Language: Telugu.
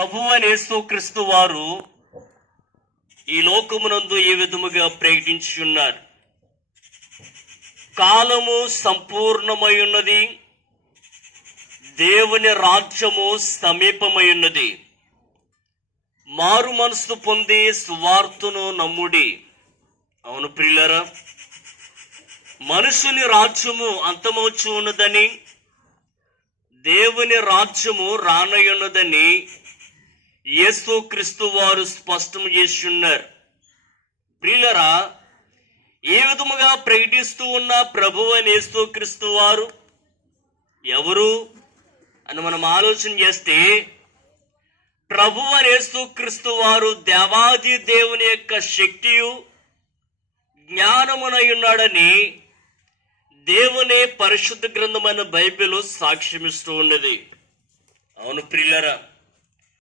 ప్రభువైన యేసుక్రీస్తు వారు ఈ లోకమునందు ఏ విధముగా ప్రకటించున్నారు? కాలము సంపూర్ణమై ఉన్నది, దేవుని రాజ్యము సమీపమై ఉన్నది. మారు మనసు పొంది సువార్తను నమ్ముడి. అవును ప్రియులారా, మనుషుని రాజ్యము అంతమవుచు ఉన్నదని, దేవుని రాజ్యము రానయ్యున్నదని యేసుక్రీస్తు వారు స్పష్టం చేసి ఉన్నారు. ప్రియులారా, ఏ విధముగా ప్రకటిస్తూ ఉన్న ప్రభువైన యేసుక్రీస్తు వారు ఎవరు అని మనం ఆలోచన చేస్తే, ప్రభువైన యేసుక్రీస్తు వారు దేవాది దేవుని యొక్క శక్తియు జ్ఞానమునై ఉన్నాడని దేవుని పరిశుద్ధ గ్రంథమైన బైబిల్ సాక్ష్యమిస్తూ ఉన్నది. అవును ప్రియులారా,